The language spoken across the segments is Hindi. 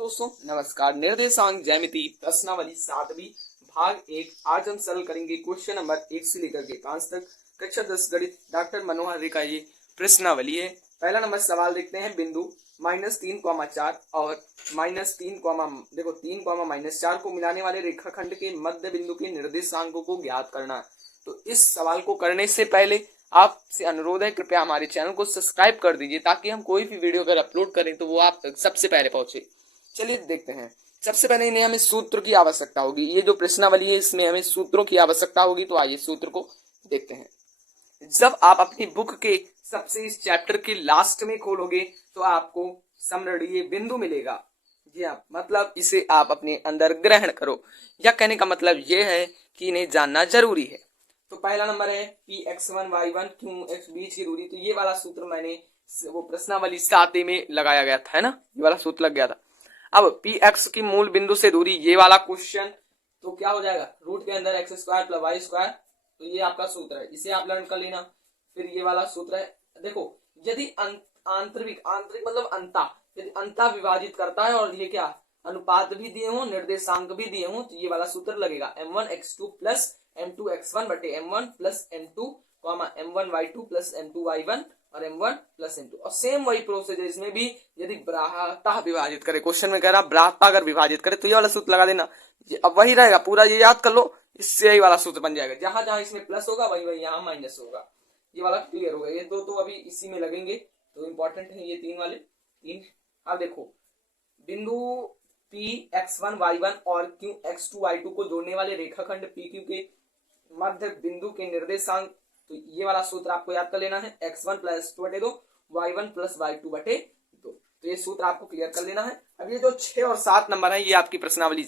दोस्तों नमस्कार। निर्देशांक ज्यामिति प्रश्नावली 7वीं भाग 1। आज हम सरल करेंगे क्वेश्चन नंबर 1 से लेकर के 5 तक कक्षा 10 गणित डॉक्टर मनोहर रे का ये प्रश्नावली है। पहला नंबर सवाल देखते हैं। बिंदु -3,4 और -3, देखो 3,-4 को मिलाने वाले रेखाखंड के मध्य बिंदु के निर्देशांकों को ज्ञात करना है। तो इस सवाल को करने से पहले आपसे अनुरोध है, कृपया हमारे चैनल को सब्सक्राइब कर दीजिए ताकि हम कोई भी वीडियो अगर अपलोड करें तो वो आप तक सबसे पहले पहुंचे। चलिए देखते हैं। सबसे पहले इन्हें हमें सूत्र की आवश्यकता होगी। ये जो प्रश्नावली है इसमें हमें सूत्रों की आवश्यकता होगी, तो आइए सूत्र को देखते हैं। जब आप अपनी बुक के सबसे इस चैप्टर के लास्ट में खोलोगे तो आपको समरणीय बिंदु मिलेगा। जी हाँ, मतलब इसे आप अपने अंदर ग्रहण करो। या कहने का मतलब ये है कि इन्हें जानना जरूरी है। तो पहला नंबर है Px1 y1 Qx बीच की दूरी। तो ये वाला सूत्र मैंने वो प्रश्नावली 7 में लगाया गया था, है ना, ये वाला सूत्र लग गया था। अब Px की मूल बिंदु से दूरी, ये वाला क्वेश्चन तो क्या हो जाएगा, रूट के अंदर x² + y²। तो ये आपका सूत्र है, इसे आप लर्न कर लेना। फिर ये वाला सूत्र है, देखो यदि आंतरिक मतलब यदि अंता विभाजित करता है और ये क्या अनुपात भी दिए हो, निर्देशांक भी दिए हो, तो ये वाला सूत्र लगेगा m1x2 + m2x1 बटे m1 + m2, m1y2 + m2y1 और m1 + m2। और सेम वही प्रोसीजर इसमें भी, यदि ब्राह्मणता विभाजित करे, क्वेश्चन में कह रहा ब्राह्मणता अगर विभाजित करे तो ये वाला सूत्र लगा देना। अब वही रहेगा, पूरा ये याद कर लो, इससे यही वाला सूत्र बन जाएगा। जहां जहां इसमें प्लस होगा वही वही यहाँ माइनस होगा। ये वाला क्लियर होगा। ये दो तो अभी इसी में लगेंगे, तो इम्पोर्टेंट है ये तीन वाले तीन। अब देखो बिंदु Px1 y1 और Qx2 y2 को जोड़ने वाले रेखाखंड PQ के मध्य बिंदु के निर्देशांक, तो ये वाला सूत्र आपको याद कर लेना है, x1 + 2/2 y1 + y2/2। तो ये सूत्र आपको क्लियर कर लेना है। अब ये जो 6 और 7 नंबर है ये आपकी प्रश्नावली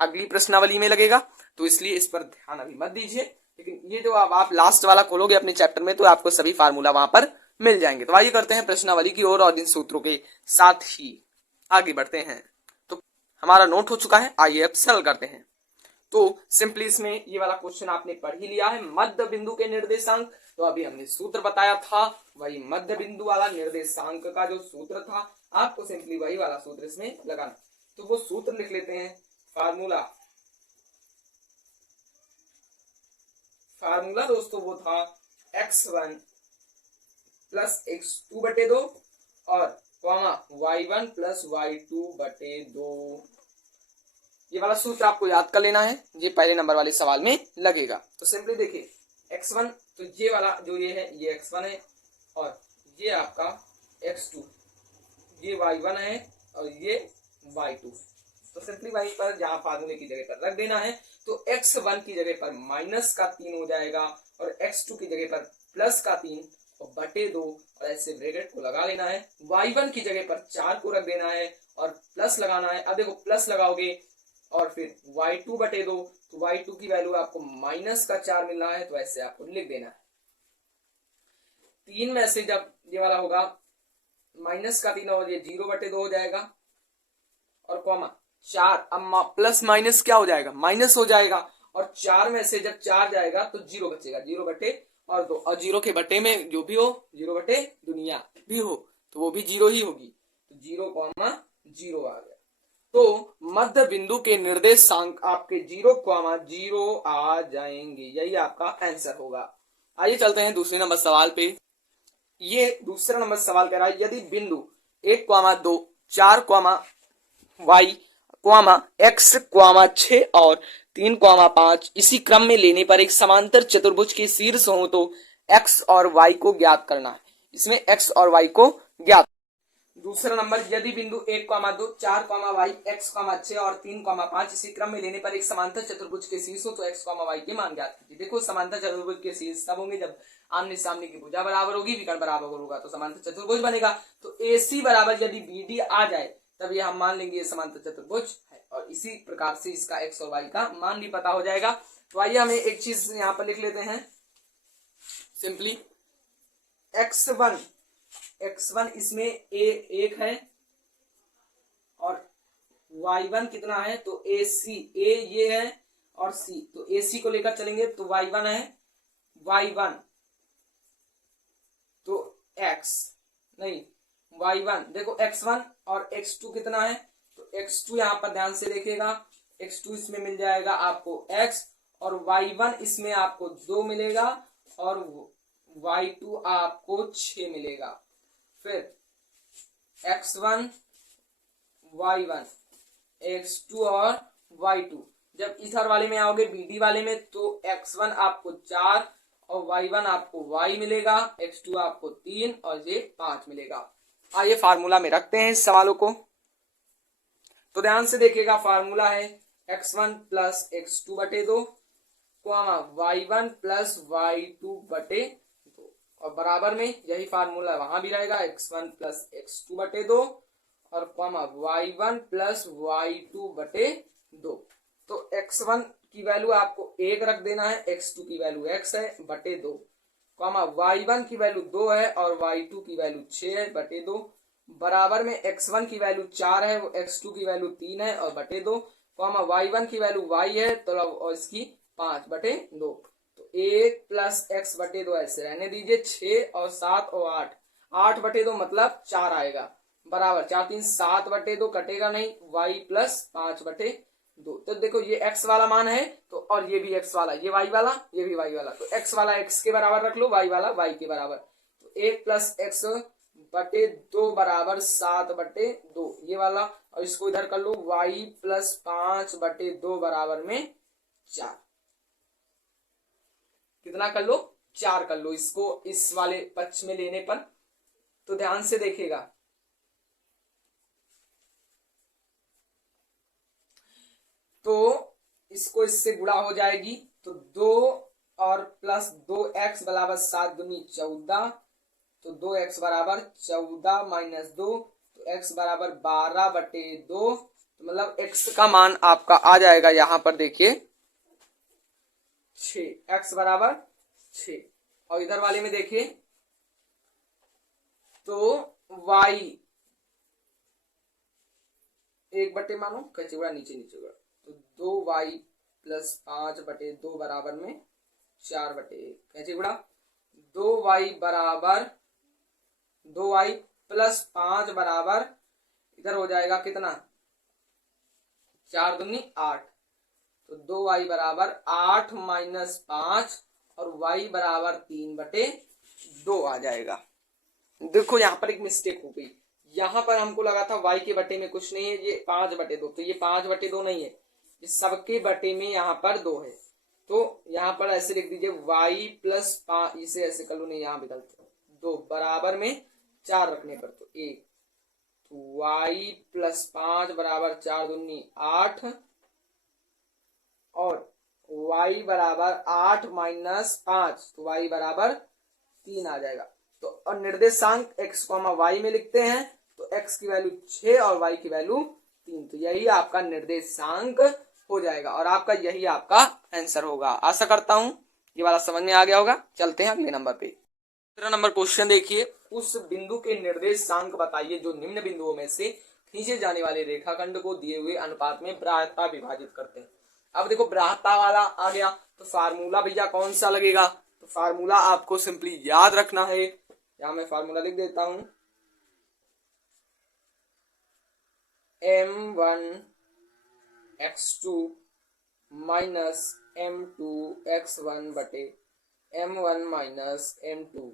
अगली प्रश्नावली में लगेगा, तो इसलिए इस पर ध्यान अभी मत दीजिए। लेकिन ये जो अब आप लास्ट वाला खोलोगे अपने चैप्टर में तो आपको सभी फार्मूला वहां पर मिल जाएंगे। तो आइए करते हैं प्रश्नावली की ओर और इन सूत्रों के साथ ही आगे बढ़ते हैं। तो हमारा नोट हो चुका है, आइए अब सरल करते हैं। तो सिंपली इसमें ये वाला क्वेश्चन आपने पढ़ ही लिया है, मध्य बिंदु के निर्देशांक। तो अभी हमने सूत्र बताया था, वही मध्य बिंदु वाला निर्देशांक का जो सूत्र था, आपको सिंपली वही वाला सूत्र इसमें लगाना। तो वो सूत्र लिख लेते हैं। फार्मूला दोस्तों वो था x1 + x2/2 और y1 + y2/2। ये वाला सूत्र आपको याद कर लेना है, ये पहले नंबर वाले सवाल में लगेगा। तो सिंपली देखिए x1, तो ये वाला जो ये है ये x1 है और ये आपका x2, ये y1 है और ये y2। तो सिंपली वहीं पर जहां फार्मूले की जगह पर रख देना है, तो x1 की जगह पर -3 हो जाएगा और x2 की जगह पर +3 और /2 और ऐसे ब्रैकेट को लगा लेना है। y1 की जगह पर 4 को रख देना है और प्लस लगाना है। अब देखो प्लस लगाओगे और फिर y2/2, तो y2 की वैल्यू आपको -4 मिल रहा है, तो ऐसे आपको लिख देना है। 3 में से जब ये वाला होगा -3 और ये 0/2 हो जाएगा और कॉमा 4, अब प्लस माइनस क्या हो जाएगा, माइनस हो जाएगा। और 4 में से जब 4 जाएगा तो 0 बचेगा, 0/2 और 0 के बटे में जो भी हो, 0/दुनिया भी हो तो वो भी 0 ही होगी, तो 0,0 आ गया। तो मध्य बिंदु के निर्देशांक आपके 0,0 आ जाएंगे, यही आपका आंसर होगा। आइए चलते हैं दूसरे नंबर सवाल पे। ये दूसरा नंबर सवाल कह रहा है, यदि बिंदु 1,2 4, y, x, 6 और 3,5 इसी क्रम में लेने पर एक समांतर चतुर्भुज के शीर्ष हो तो x और y को ज्ञात करना है। इसमें x और y को ज्ञात। दूसरा नंबर, यदि बिंदु 1,2 4, y, x, 6 और 3,5 इसी क्रम में लेने पर एक समांतर चतुर्भुज के शीर्ष हो तो x, y के मान ज्ञात कीजिए। देखो समांतर चतुर्भुज के शीर्ष तब होंगे जब आमने सामने की भुजा बराबर होगी, विकर्ण बराबर होगा, तो समांतर चतुर्भुज बनेगा। तो AC बराबर यदि BD आ जाए तब ये हम मान लेंगे ये समांतर चतुर्भुज है, और इसी प्रकार से इसका x और y का मान भी पता हो जाएगा। तो आइए हमें एक चीज यहाँ पर लिख लेते हैं, सिंपली x1 इसमें a 1 है और y1 कितना है, तो AC a ये है और c, तो AC को लेकर चलेंगे तो y1 है, y1 तो x नहीं y1, देखो x1 और x2 कितना है, तो तो x2 यहाँ पर ध्यान से देखिएगा, x2 इसमें मिल जाएगा आपको x, और y1 इसमें आपको 2 मिलेगा, और y2 आपको 6 मिलेगा। फिर x1 y1 x2 और y2, जब इधर वाले में आओगे bd वाले में तो x1 आपको 4 और y1 आपको y मिलेगा, x2 आपको 3 और ये 5 मिलेगा। आइए फार्मूला में रखते हैं इस सवालों को। तो ध्यान से देखिएगा, फार्मूला है x1 प्लस x2 बटे 2, y1 प्लस y2 बटे 2, और बराबर में यही फार्मूला वहां भी रहेगा, x1 प्लस x2 बटे 2 और y1 प्लस y2 बटे 2। तो x1 की वैल्यू आपको 1 रख देना है, x2 की वैल्यू x है बटे 2, y1 की वैल्यू 2 है और y2 की वैल्यू 6 है बटे 2, बराबर में x1 की वैल्यू 4 है, x2 की वैल्यू 3 है और बटे 2, y1 की वैल्यू y है तो और इसकी 5 बटे 2। तो 1 प्लस x बटे 2 ऐसे रहने दीजिए, 6 और 7 और 8, 8 बटे 2 मतलब 4 आएगा, बराबर 4 3 7 बटे 2 कटेगा नहीं, y प्लस 5 बटे 2। तो देखो ये x वाला मान है तो, और ये भी x वाला, ये y वाला, ये भी y वाला, तो x वाला x के बराबर रख लो, y वाला y के बराबर। तो 1 प्लस x बटे 2 बराबर 7 बटे 2 ये वाला, और इसको इधर कर लो, y प्लस 5 बटे 2 बराबर में 4। कितना कर लो, 4 कर लो इसको इस वाले पक्ष में लेने पर। तो ध्यान से देखिएगा, तो इसको इससे गुणा हो जाएगी, तो 2 और प्लस 2x बराबर 7 दूनी 14, तो 2x बराबर 14 माइनस 2, तो x बराबर 12 बटे 2, तो मतलब x का मान आपका आ जाएगा यहाँ पर देखिए 6, x बराबर 6। और इधर वाले में देखिए तो y 1 बटे मानो कैसे उड़ा, नीचे नीचे उड़ा, तो 2y प्लस 5 बटे 2 बराबर में 4 बटे 1 कैसे उड़ा, 2y बराबर 2y प्लस 5 बराबर इधर हो जाएगा कितना, 4 दूनी 8, तो 2y बराबर 8 माइनस 5 और y बराबर 3 बटे 2 आ जाएगा। देखो यहाँ पर एक मिस्टेक हो गई, यहाँ पर हमको लगा था y के बटे में कुछ नहीं है, ये 5 बटे 2, तो ये 5 बटे 2 नहीं है, ये सबके बटे में यहाँ पर 2 है। तो यहाँ पर ऐसे लिख दीजिए y प्लस 5, इसे ऐसे कर लो, नहीं यहाँ भी गलत, 2 बराबर में 4 रखने पर तो 1, तो y प्लस 5 बराबर 4 दूनी 8 और y बराबर 8 माइनस 5, तो y बराबर 3 आ जाएगा। तो और निर्देशांक x, y में लिखते हैं तो x की वैल्यू 6 और y की वैल्यू 3, तो यही आपका निर्देशांक हो जाएगा और आपका यही आपका आंसर होगा। आशा करता हूं ये वाला समझ में आ गया होगा। चलते हैं अगले नंबर पे। दूसरा नंबर क्वेश्चन देखिए, उस बिंदु के निर्देशांक बताइए जो निम्न बिंदुओं में से खींचे जाने वाले रेखाखंड को दिए हुए अनुपात में बाह्यता विभाजित करते हैं। अब देखो बाह्यता वाला आ गया तो फार्मूला भैया कौन सा लगेगा, तो फार्मूला आपको सिंपली याद रखना है, यहां मैं फार्मूला लिख देता हूं, m1 x2 minus m2 x1 बटे m1 minus m2,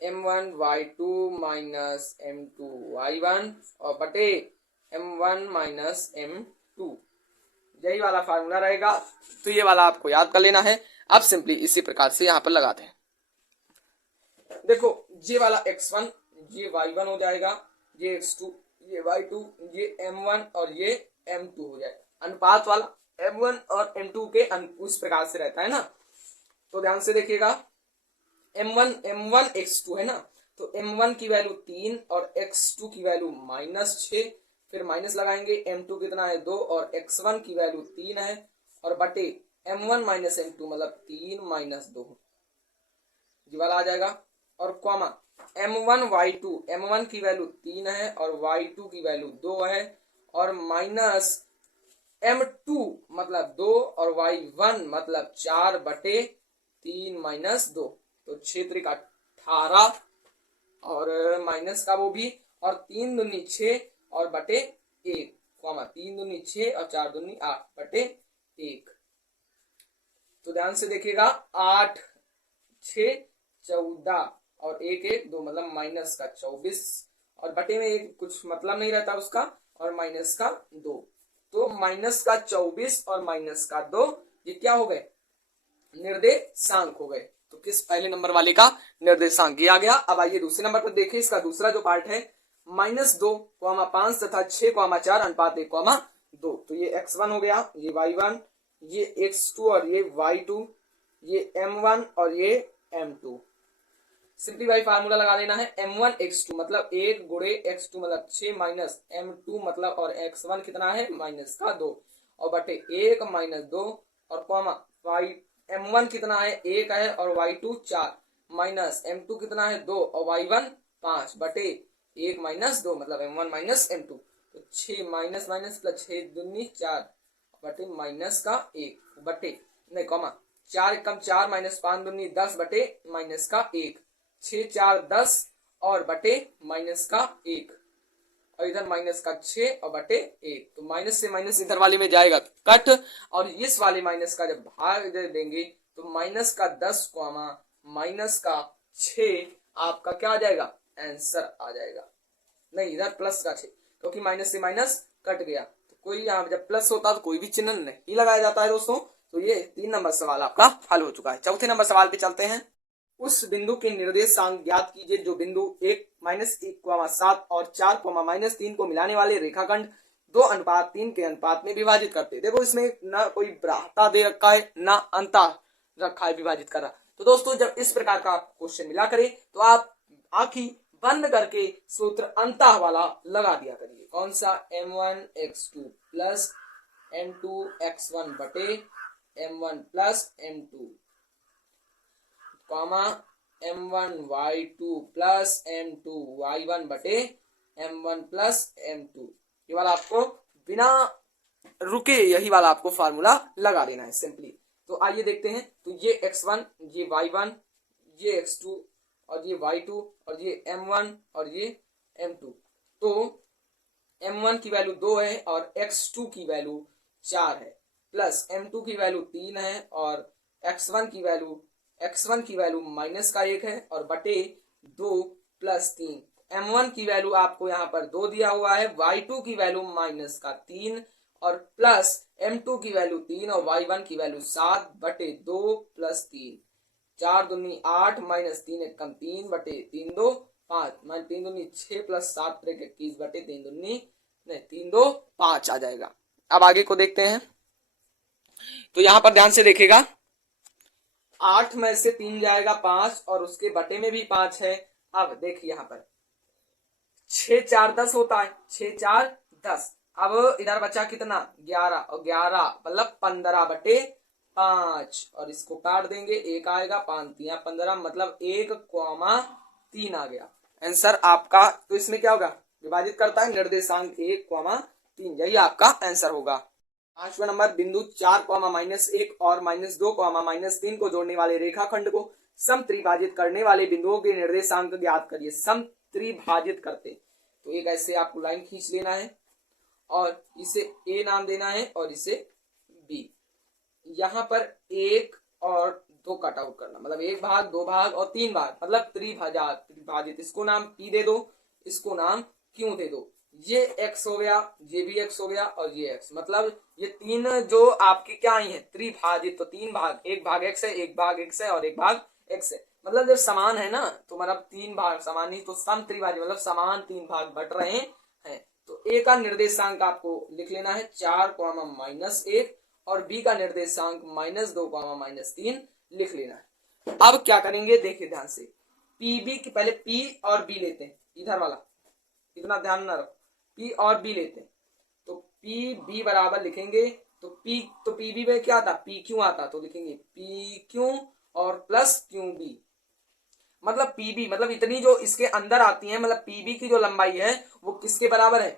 m1 y2 minus m2 y1 और बटे m1 माइनस m2, यही वाला फार्मूला रहेगा। तो ये वाला आपको याद कर लेना है। अब सिंपली इसी प्रकार से यहाँ पर लगाते हैं। देखो ये वाला x1 ये y1 हो जाएगा, ये x2 ये y2, ये m1 और ये m2 हो जाएगा। अनुपात वाला m1 और m2 के उस प्रकार से रहता है ना, तो ध्यान से देखिएगा, m1 x2 है ना, तो m1 की वैल्यू 3 और x2 की वैल्यू -6, फिर माइनस लगाएंगे, m2 कितना है 2 और x1 की वैल्यू 3 है और बटे m1 माइनस m2 मतलब 3 माइनस 2 ये वाला आ जाएगा, और कॉमा m1 y2, m1 की वैल्यू 3 है और y2 की वैल्यू 2 है और माइनस m2 मतलब 2 और y1 मतलब 4 बटे 3 माइनस 2, तो क्षेत्र का 18 और माइनस का वो भी, और 3 दूनी 6 और बटे 1 कॉमा 3 दूनी 6 और 4 दूनी 8 बटे 1। तो ध्यान से देखिएगा 8 6 14 और 1 1 2 मतलब माइनस का 24 और बटे में एक कुछ मतलब नहीं रहता उसका और माइनस का 2। तो माइनस का 24 और माइनस का 2 ये क्या हो गए, निर्देशांक हो गए। तो किस पहले नंबर वाले का निर्देशांक ये आ गया। अब आइए दूसरे नंबर पर देखिए, इसका दूसरा जो पार्ट है -2, 5 तथा 6, 4 अनुपात 1, 2। तो ये x1 हो गया, ये y1, ये x2 और ये y2, ये m1 और ये m2। सिंप्लीफाई फार्मूला लगा देना है, m1 x2 मतलब 1 गुणे x2 मतलब 6 माइनस m2 मतलब और x1 कितना है माइनस का 2 और बटे 1 माइनस 2 और कॉमा y m1 कितना है 1 है और y2 4 माइनस m2 कितना है 2 और y1 5 बटे 1 माइनस 2 मतलब m1 माइनस m2। तो 6 माइनस माइनस प्लस 6 दूनी 4 बटे माइनस का 1 बटे नहीं कॉमा 4 एकम 4 माइनस 5 दूनी 10 बटे माइनस का 1 6 4 10 और बटे माइनस का 1 और इधर माइनस का 6 और बटे 1। तो माइनस से माइनस इधर वाले में जाएगा कट और इस वाले माइनस का जब भाग इधर देंगे तो माइनस का 10 कॉमा माइनस का 6 आपका क्या आ जाएगा आंसर आ जाएगा। नहीं इधर प्लस का 6 क्योंकि माइनस से माइनस कट गया। तो कोई यहाँ जब प्लस होता तो कोई भी चिन्ह नहीं लगाया जाता है दोस्तों। तो ये 3 नंबर सवाल आपका हल हो चुका है। चौथे नंबर सवाल पे चलते हैं। उस बिंदु के निर्देशांक ज्ञात कीजिए जो बिंदु 1 -1, 7 और 4, -3 को मिलाने वाले रेखाखंड 2:3 के अनुपात में विभाजित करते। देखो इसमें ना कोई ब्राह्मता दे रखा है ना अंतर रखा है विभाजित करा। तो दोस्तों जब इस प्रकार का क्वेश्चन मिला करे तो आप आंखें बंद करके सूत्र अंतः वाला लगा दिया करिए। कौन सा m1 x2 plus m2 x1 बटे m1 plus m2 comma m1 y2 plus m2 y1 बटे m1 प्लस m2। ये वाला आपको बिना रुके यही वाला आपको फार्मूला लगा देना है सिंपली। तो आइए देखते हैं। तो ये x1 ये y1 ये x2 और ये y2 और ये m1 और ये m2। तो m1 की वैल्यू 2 है और x2 की वैल्यू 4 है प्लस m2 की वैल्यू 3 है और x1 की वैल्यू माइनस का 1 है और बटे 2 प्लस 3। m1 की वैल्यू आपको यहाँ पर 2 दिया हुआ है, y2 की वैल्यू माइनस का 3 और प्लस m2 की वैल्यू 3 और y1 की वैल्यू 7 बटे 2 प्लस 3। 4 दूनी 8 माइनस 3 एकम 3 बटे 3 2 5 माइनस 3 दूनी 6 प्लस 7 21 बटे 3 दूनी नहीं 3 2 5 आ जाएगा। अब आगे को देखते हैं। तो यहाँ पर ध्यान से देखेगा 8 में से 3 जाएगा 5 और उसके बटे में भी 5 है। अब देखिए यहाँ पर 6 4 10 होता है, 6 4 10। अब इधर बचा कितना 11 और 11 मतलब 15 बटे 5 और इसको काट देंगे 1 आएगा 5 3 15 मतलब 1,3 आ गया आंसर आपका। तो इसमें क्या होगा विभाजित करता है निर्देशांक 1,3 यही आपका आंसर होगा। 5वां नंबर बिंदु 4, -1 और -2, -3 को जोड़ने वाले रेखाखंड को समत्रिभाजित करने वाले बिंदुओं के निर्देशांक ज्ञात करिए। समत्रिभाजित करते तो एक ऐसे आपको लाइन खींच लेना है और इसे ए नाम देना है और इसे बी। यहाँ पर 1 और 2 कट आउट करना मतलब 1 भाग 2 भाग और 3 भाग मतलब त्रिभाजित। इसको नाम पी दे दो, इसको नाम क्यों दे दो। ये x हो गया, ये भी x हो गया और ये x मतलब ये 3 जो आपके क्या आई है त्रिभाजित। तो 3 भाग, 1 भाग x है, 1 भाग x है और 1 भाग x है मतलब जब समान है ना तो मतलब 3 भाग समान ही तो सम त्रिभाजित मतलब समान 3 भाग बट रहे हैं। तो a का निर्देशांक आपको लिख लेना है 4, -1 और b का निर्देशांक -2, -3 लिख लेना है। अब क्या करेंगे देखिए ध्यान से। pb की पहले p और b लेते हैं, इधर वाला इतना ध्यान ना रखो, p और b लेते हैं। तो p b बराबर लिखेंगे तो pb में क्या आता p क्यों आता तो लिखेंगे p क्यों और प्लस क्यों b मतलब pb मतलब इतनी जो इसके अंदर आती है मतलब pb की जो लंबाई है वो किसके बराबर है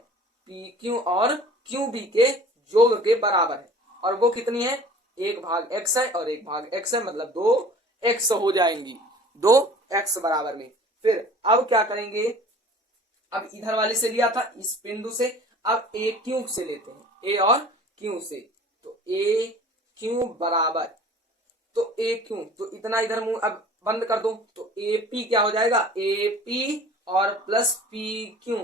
p क्यों और क्यों b के योग के बराबर है और वो कितनी है 1 भाग x है और 1 भाग x है मतलब 2x हो जाएंगी 2x बराबर में। फिर अब क्या करेंगे अब इधर वाले से लिया था इस बिंदु से, अब ए क्यू से लेते हैं, ए और क्यू से। तो ए क्यू बराबर, तो ए क्यू, तो इतना इधर मुंह अब बंद कर दो, तो ए पी क्या हो जाएगा, ए पी और plus P Q,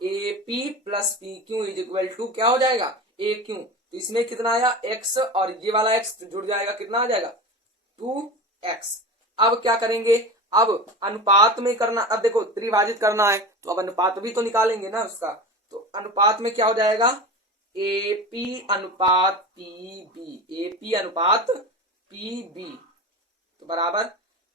A P plus P Q is equal to क्या हो जाएगा, ए क्यू। तो इसमें कितना आया एक्स, और ये वाला एक्स जुड़ जाएगा, कितना आ जाएगा 2x। अब क्या करेंगे, अब अनुपात में करना, अब देखो त्रिभाजित करना है तो अब अनुपात भी तो निकालेंगे ना उसका। तो अनुपात में क्या हो जाएगा, एपी अनुपात पीबी, एपी अनुपात पीबी, तो बराबर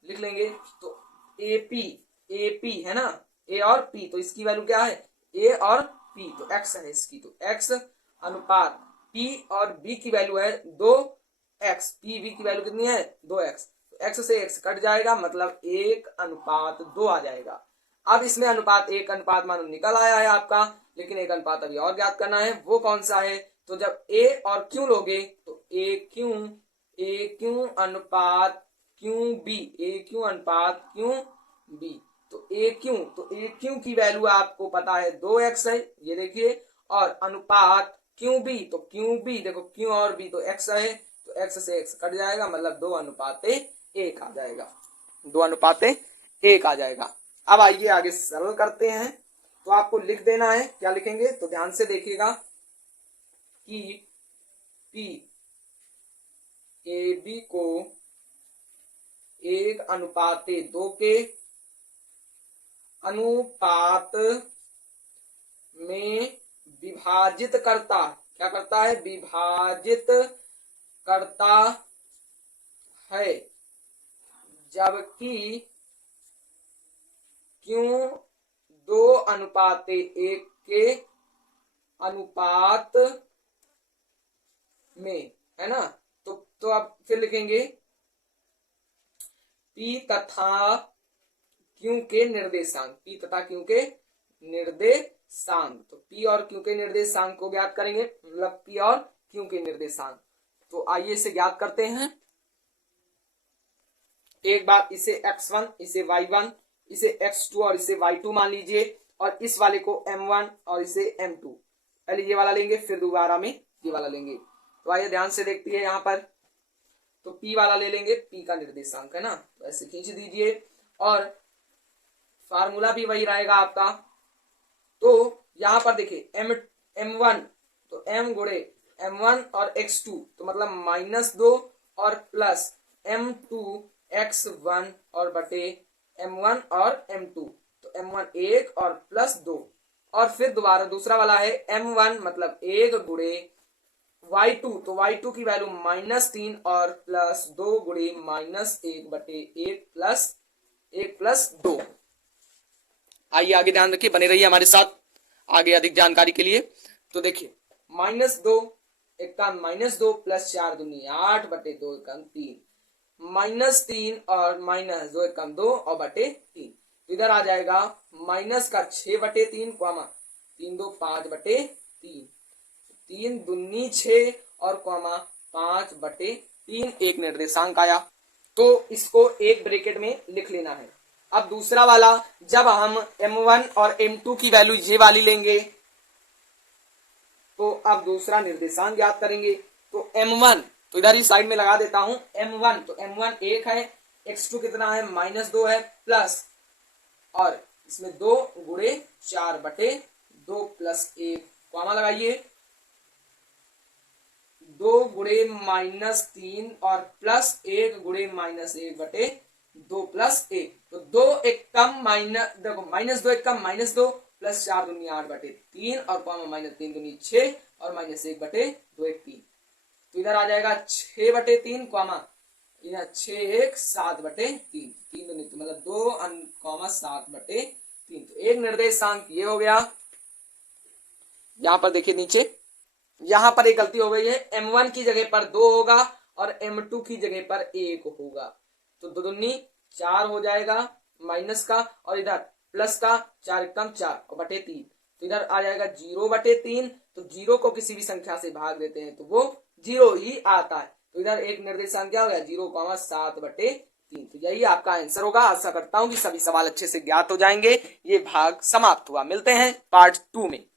लिख लेंगे। तो एपी, एपी है ना, ए और पी, तो इसकी वैल्यू क्या है, ए और पी, तो एक्स है इसकी, तो एक्स अनुपात पी और बी की वैल्यू है 2x, पी बी की वैल्यू कितनी है 2x, तो x से x कट जाएगा, मतलब 1:2 आ जाएगा। अब इसमें अनुपात 1:, मानो निकल आया है आपका, लेकिन एक अनुपात अभी और ज्ञात करना है, वो कौन सा है, तो जब a और q लोगे तो ए क्यू अनुपात क्यू बी, ए क्यू अनुपात क्यू बी, तो ए क्यू की वैल्यू आपको पता है 2x है, ये देखिए, और अनुपात क्यू बी, तो क्यू बी देखो, क्यू और बी तो x है, तो x से x कट जाएगा, मतलब 2:1 आ जाएगा, 2:1 आ जाएगा। अब आइए आगे सरल करते हैं। तो आपको लिख देना है, क्या लिखेंगे, तो ध्यान से देखिएगा कि पी ए बी को 1:2 के अनुपात में विभाजित करता, क्या करता है, विभाजित करता है, जबकि क्यों 2:1 के अनुपात में, है ना। तो अब फिर लिखेंगे P तथा Q के निर्देशांक, P तथा Q के निर्देशांक, तो P और Q के निर्देशांक को ज्ञात करेंगे, मतलब P और Q के निर्देशांक। तो आइए इसे ज्ञात करते हैं। एक बार इसे x1, इसे y1, इसे x2 और इसे y2 मान लीजिए, और इस वाले को m1 और इसे m2, पहले ये वाला लेंगे फिर दोबारा में ये वाला लेंगे। तो आइए ध्यान से देखती है, यहाँ पर तो P वाला ले लेंगे, P का निर्देशांक है ना, तो ऐसे खींच दीजिए, और फार्मूला भी वही रहेगा आपका। तो यहाँ पर देखिए m1, तो m गुणे m1 और x2, तो मतलब -2 और प्लस m2 x1 और बटे m1 और m2, तो m1 1 और प्लस 2, और फिर दोबारा दूसरा वाला है m1 मतलब 1 गुणे y2, तो y2 की वैल्यू -3 और प्लस 2 गुणे -1 बटे 1 प्लस 2। आइए आगे ध्यान रखिए, बने रहिए हमारे साथ आगे अधिक जानकारी के लिए। तो देखिए -2 -2 प्लस 4 दूनी 8 बटे 2 एकम 3, -3 और -2 एकम 2 और बटे 3, इधर आ जाएगा माइनस का 6 बटे 3, 3 2 5 बटे 3, 3 दूनी 6 और 5 बटे 3, एक निर्देशांक आया। तो इसको एक ब्रैकेट में लिख लेना है। अब दूसरा वाला, जब हम m1 और m2 की वैल्यू ये वाली लेंगे, तो अब दूसरा निर्देशांक ज्ञात करेंगे। तो m1, तो इधर ही साइड में लगा देता हूं m1, तो m1 1 है, x2 कितना है -2 है, प्लस और इसमें 2 गुणे 4 बटे 2 प्लस 1, कॉमा लगाइए, 2 गुणे -3 और प्लस 1 गुणे -1 बटे 2 प्लस 1, तो 2 एकम माइनस, देखो -2 एकम -2 प्लस 4 दूनी 8 बटे 3 और -3 दूनी 6 और -1 बटे 2 1 3, तो इधर आ जाएगा 6 बटे 3, इधर 6 1 7 बटे 3, 3 दूनी मतलब 2 7 बटे 3, तो एक निर्देशांक ये हो गया। यहाँ पर देखिए नीचे, यहाँ पर एक गलती हो गई है, m1 की जगह पर 2 होगा और m2 की जगह पर 1 होगा, तो 2 दूनी 4 हो जाएगा माइनस का, और इधर प्लस का 4 एकम 4 और बटे 3, तो इधर आ जाएगा 0 बटे 3, तो 0 को किसी भी संख्या से भाग देते हैं तो वो 0 ही आता है, तो इधर एक निर्देशांक क्या हो गया 0, 7 बटे 3। तो यही आपका आंसर होगा। आशा करता हूं कि सभी सवाल अच्छे से ज्ञात हो जाएंगे। ये भाग समाप्त हुआ। मिलते हैं पार्ट 2 में।